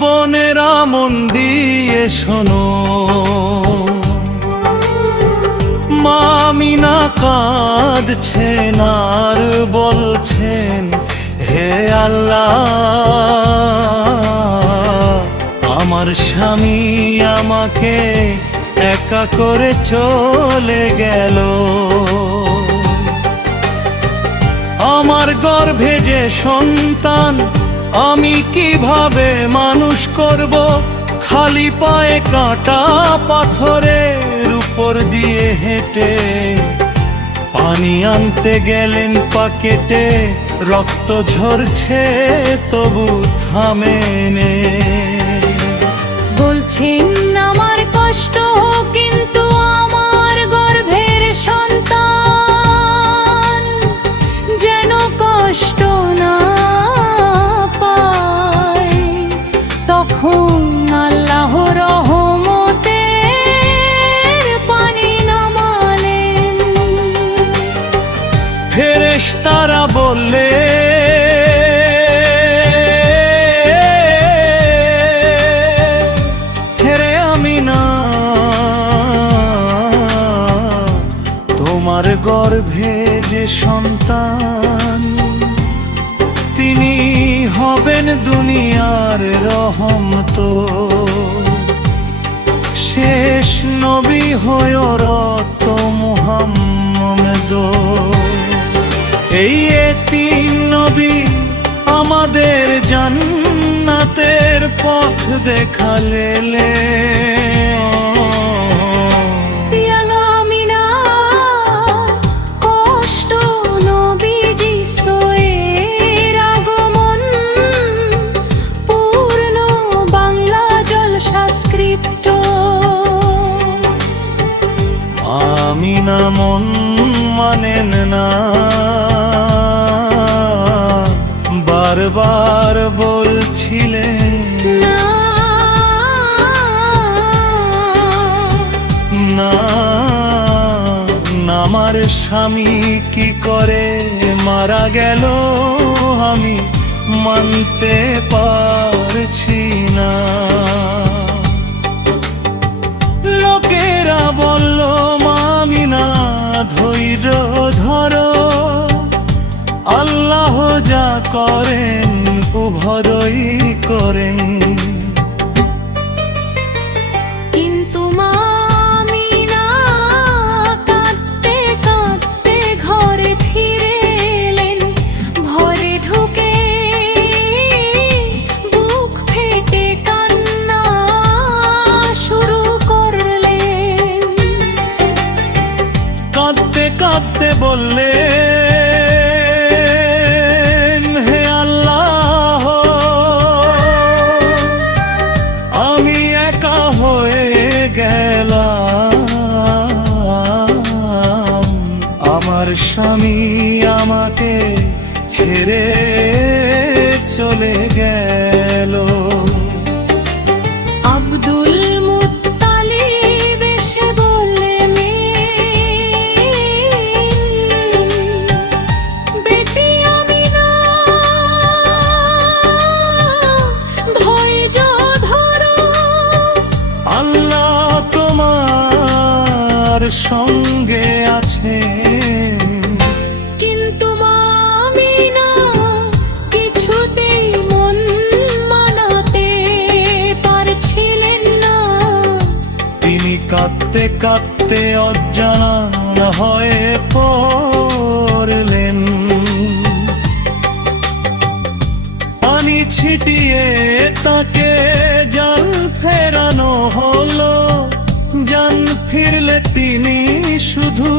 বোনেরা মন দিয়ে শোনো, মা আমিনা কাঁদছেন আর বলছেন, হে আল্লাহ, আমার স্বামী আমাকে একা করে চলে গেল। আমার গর্ভে যে সন্তান আমি কিভাবে মানুষ করব? খালি পায়ে কাঁটা পাথরের উপর দিয়ে হেঁটে পানি আনতে গেলেন পাকেটে, রক্ত ঝরছে তবু থামেনে। বলছেন আমার কষ্ট, কিন্তু আমার গর্ভের সন্তান যেন কষ্ট না পায়। তখন আল্লাহ রহমতের পানি নামালেন। ফেরেশতারা বললে, হে আমিনা, তোমার গর্ভে যে সন্তান তিনি হবেন দুনিয়ার রহমত। শেষ নবী হয়ে রত মুহাম্মদ। এই তিন নবী আমাদের জান্নাতের পথ দেখালে। কষ্ট নবীজি সোয়ের আগমন, পূর্ণ বাংলা জলসা স্ক্রিপ্ট। আমিনা মন মানেন না, বারবার বলছিলেন, না, আমার স্বামী কি করে মারা গেল আমি মানতে পারছি না। লোকেরা বলল, আমিনা ধৈর্য ধরো, আল্লাহ যা করেন উভয়ই করেন। কিন্তু মা আমিনা কাঁদতে কাঁদতে ঘরে ফিরে এলেন। ঘরে ঢুকে বুক ফেটে কান্না শুরু করলেন। কাঁদতে কাঁদতে বললে, হে আল্লাহ, আমি একা হয়ে গেলাম। আমার স্বামী আমাকে ছেড়ে চলে গেল। আব্দুল মুত্তালিব এসে বললে, বেটি আমিনা ধৈর্য ধরো, আল্লাহ তোমার সঙ্গে আছেন। কিন্তু মা আমিনা কিছুতেই মন মানাতে পারছিলেন না। তিনি কাঁদতে কাঁদতে অজ্ঞান হয়ে পড়লেন। পানি ছিটিয়ে তাকে জাল ফেরানো হলো। জান ফিরলে তিনি শুধু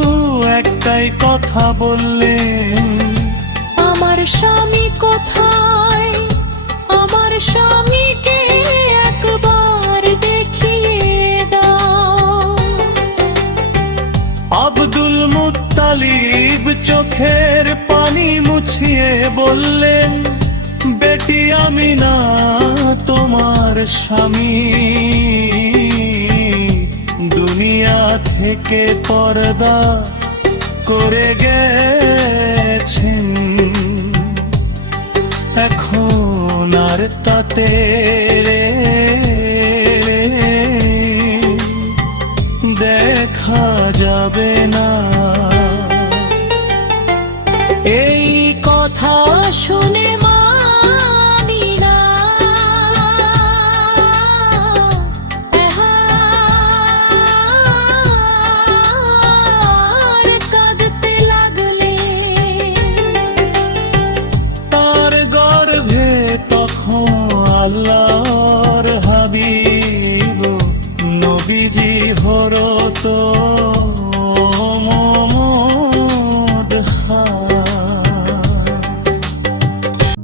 একটাই কথা বললেন, আমার স্বামী কোথায়? আমার স্বামীকে একবার দেখিয়ে দাও। আব্দুল মুত্তালিব চোখের পানি মুছিয়ে বললেন, বেটি আমিনা তোমার স্বামী দুনিয়া থেকে পর্দা করে গেছেন। এখন আর তাতে যাবে না। এই কথা শুনে মানি না, আর কাঁদতে লাগলে তার গর্ভে তখন আল্লাহর হাবিব নবীজি হরত মোহাম্মদ খান।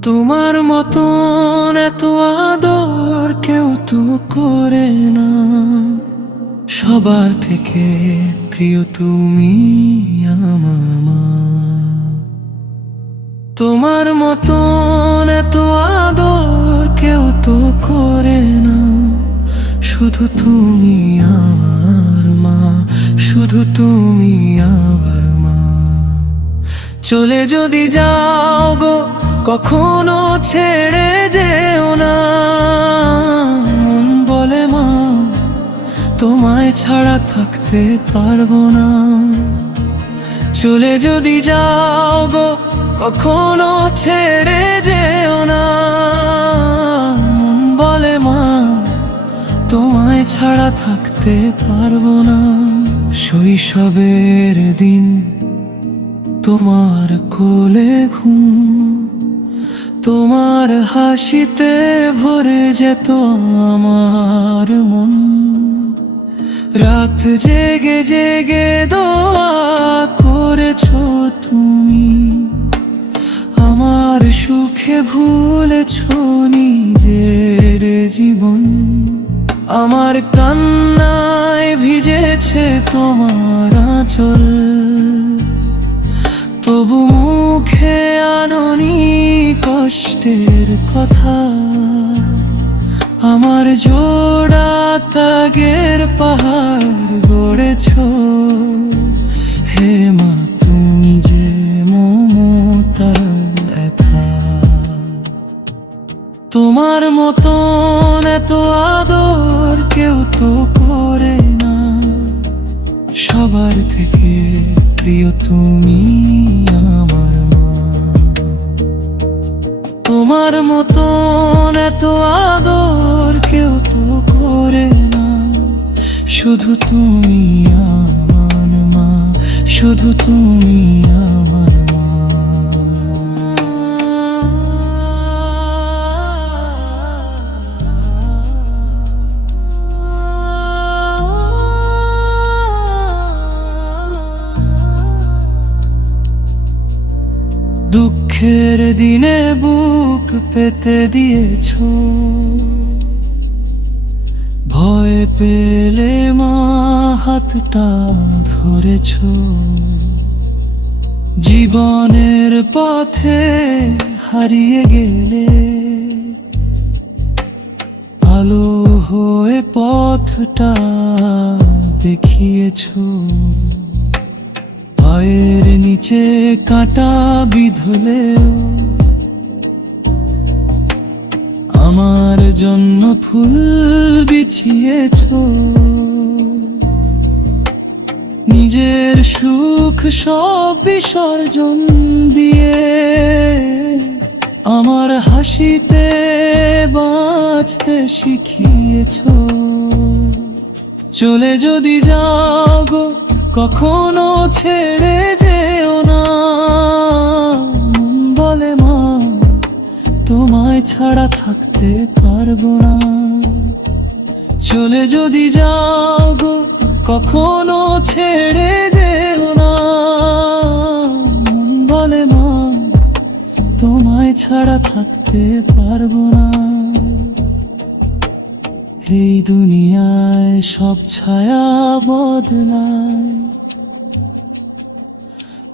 তোমার মতন এত আদর কেউ তো করে না, সবার থেকে প্রিয় তুমি আমার মা। তোমার মতন এত আদর কেউ তো করে না, শুধু তুমি আমার মা, শুধু তুমি আমার মা। চলে যদি যাও গো কখনো ছেড়ে যেও না, মন বলে মা তোমায় ছাড়া থাকতে পারবো না। চলে যদি যাও গো কখনো ছেড়ে যেও না, মন বলে মা তোমায় ছাড়া থাকতে পারবো না। শৈশবের দিন তোমার কোলে ঘুম, তোমার হাসিতে ভরে যেত আমার মন। রাত জেগে জেগে দোয়া করেছো তুমি, আমার সুখে ভুলেছো নিজের জীবন। আমার কান্নায় ভিজেছে তোমার আঁচল, তবু মুখে আনোনি কষ্টের কথা। আমার জোড়া ত্যাগের পাহাড় গড়েছো, হে মা তুমি যে মমতার ব্যথা। তোমার মতন এত আদর কেউ তো করে না, সবার থেকে প্রিয় তুমি আমার মা। তোমার মতন এত আদর কেউ তো করে না, শুধু তুমি আমার মা, শুধু তুমি আমার মা। দুঃখের দিনে বুক পেতে দিয়েছো, ভয় পেলে মা হাতটা ধরেছো। জীবনের পথে হারিয়ে গেলে আলো হয়ে পথটা দেখিয়েছো। পায়ের নিচে কাঁটা বিঁধলেও আমার জন্য ফুল বিছিয়েছো। নিজের সুখ সব বিসর্জন দিয়ে আমার হাসিতে বাঁচতে শিখিয়েছো। চলে যদি যাও গো কখনো ছেড়ে যেও না, মন বলে মা তোমায় ছাড়া থাকতে পারবো না। চলে যদি যাও গো কখনো ছেড়ে যেও না, মন বলে মা তোমায় ছাড়া থাকতে পারবো না। এই দুনিয়ায় সব ছায়া বদলায়,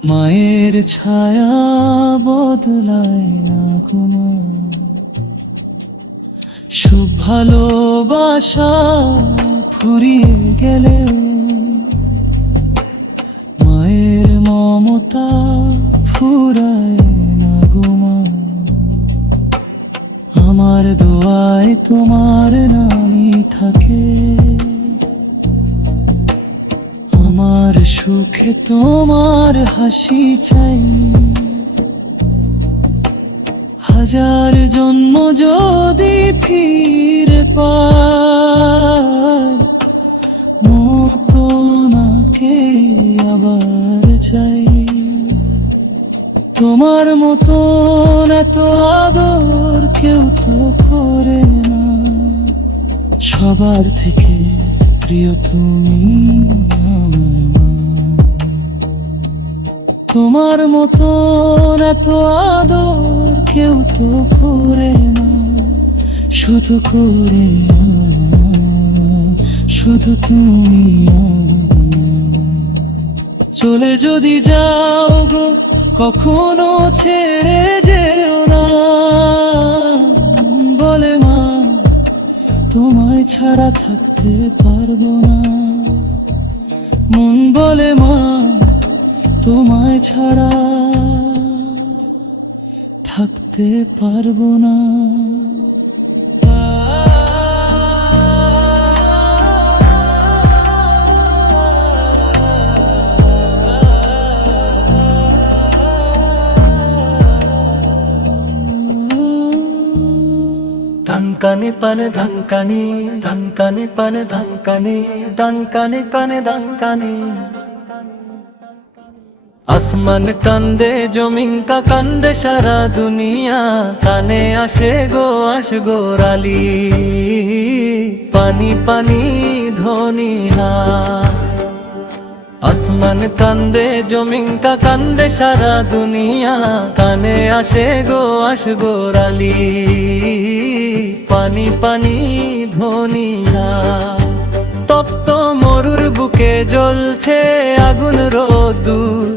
মায়ের ছায়া বদলায় না গো মা। সব ভালোবাসা ফুরিয়ে গেলেও মায়ের মমতা ফুরায় না গো মা। আমার দোয়ায় তোমার নামই থাকে, আমার সুখে তোমার হাসি চাই। হাজার জন্ম যদি ফিরে পাই, মতো নাকে আবার চাই। তোমার মতন এত আদর কেউ তো করে না, সবার থেকে প্রিয় তুমি আমার মা। তোমার মতন এত আদর কেউ তো করে না, শুধু করে আমার, শুধু তুমি আমার মা। চলে যদি যাও গো কখনো ছেড়ে যেও না, বলে মা তোমায় ছাড়া থাকতে পারবো না। মন বলে মা তোমায় ছাড়া থাকতে পারবো না। ধানকানে পানে ধানকানে, ধানকানে পানে ধানকানে, ধানকানে কানে ধানকানে। আসমান কান্দে জমিন কা কান্দে সারা দুনিয়া, কানে আসে গো রালি, পানি পানি ধ্বনি হা। আসমান কান্দে জমিন কা কান্দে সারা দুনিয়া, কানে আসে গো রালি, পানি পানি ধ্বনি হা। তপ্ত মরুর বুকে জ্বলছে আগুন রোদ্দুর,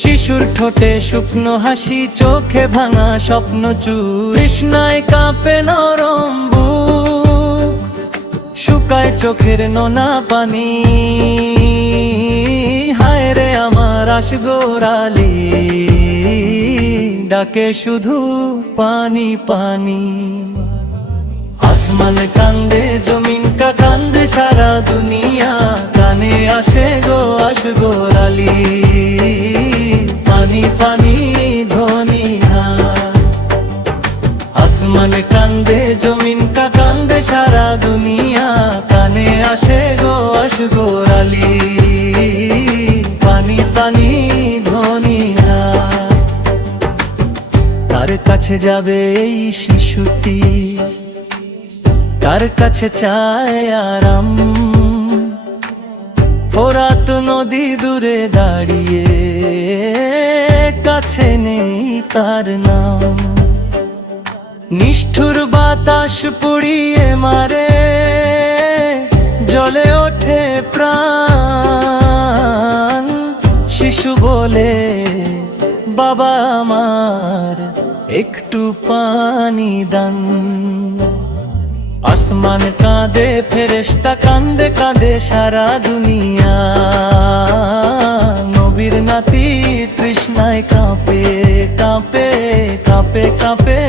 শিশুর ঠোঁটে শুকনো হাসি, চোখে ভাঙা স্বপ্ন চুর। তৃষ্ণায় কাঁপে নরম বুক, শুকায় চোখের নোনা পানি। হায় রে আমার আশগোরালি, ডাকে শুধু পানি পানি। আসমান কান্দে জমিন কা কান্দে সারা দুনিয়া, কানে আসে গো রালি, পানি পানি ধ্বনি হা। আসমান কান্দে জমিন কা কান্দে সারা দুনিয়া, কানে আসে গো রালি, পানি পানি ধ্বনি হা। কার কাছে যাবে এই শিশুটি, কার কাছে চায় আরাম? ফোরাত নদী দূরে দাঁড়িয়ে, কাছে নেই তার নাম। নিষ্ঠুর বাতাস পুড়িয়ে মারে, জ্বলে ওঠে প্রাণ। শিশু বলে বাবা আমার একটু পানি দান। আসমান কাঁদে ফেরেশতা কান্দে কাঁদে সারা দুনিয়া, নবীর নাতি তৃষ্ণায় কাঁপে কাঁপে কাঁপে কাঁপে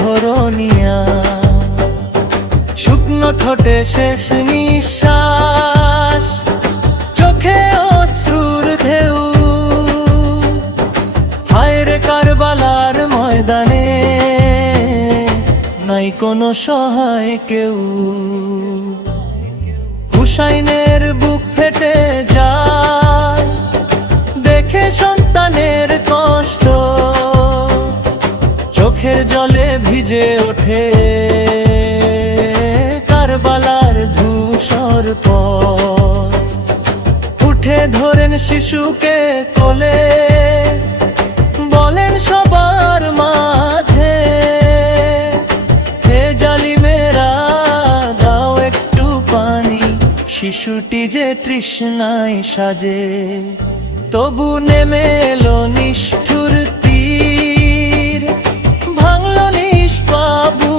ধরনিয়া। শুকনো ঠোঁটে শেষ নিঃশ্বাস, চোখে অশ্রুর ঢেউ। হায় রে কারবালার ময়দানে নাই কোনো সহায় কেউ। হুসাইনের বুক ফেটে যায় দেখে সন্তানের কষ্ট, চোখের জলে ভিজে ওঠে কারবালার ধূসর পথ। উঠে ধরেন শিশুকে কোলে, বলেন সবার মাঝে, হে জালিমেরা দাও একটু পানি। শিশুটি যে তৃষ্ণায় সাজে, তবু নেমে এলো নিষ্ঠুর তীর, ভাঙল নিষ্পাবু।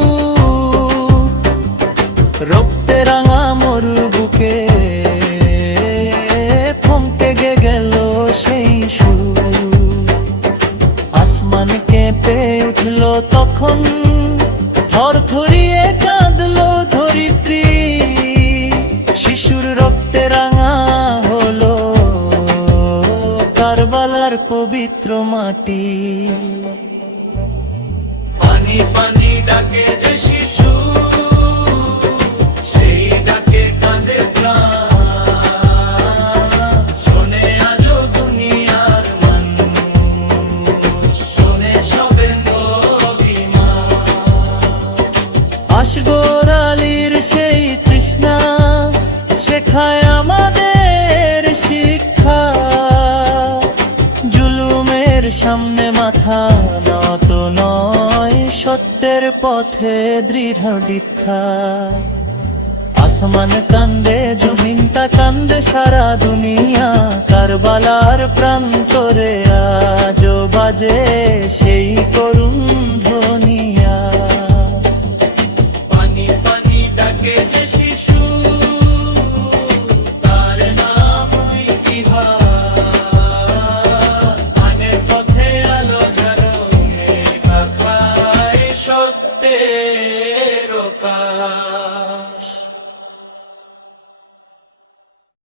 রক্তে রাঙা মরু বুকে থমকে গেল সেই সুর। আসমান কেঁপে উঠল তখন, থরথরিয়ে কাঁদলো ধরিত্রী। শিশুর রক্তে রাঙা হলো কারবালার পবিত্র মাটি। পানি পানি ডাকে যে শিশু, সেই ডাকে কাঁদে প্রাণ। শোনে আজও দুনিয়ার মানুষ, শোনে সবে অভিমান। আসগর আলীর সেই তৃষ্ণা শেখায় আমাদের শিক্ষা। জুলুমের সামনে মাথা নত নয়, সত্যের পথে দৃঢ় দীক্ষা। আসমান কান্দে, জমিনটা কান্দে, সারা দুনিয়া কারবালার প্রান্তরে আজও বাজে সেই করুণ ধ্বনি।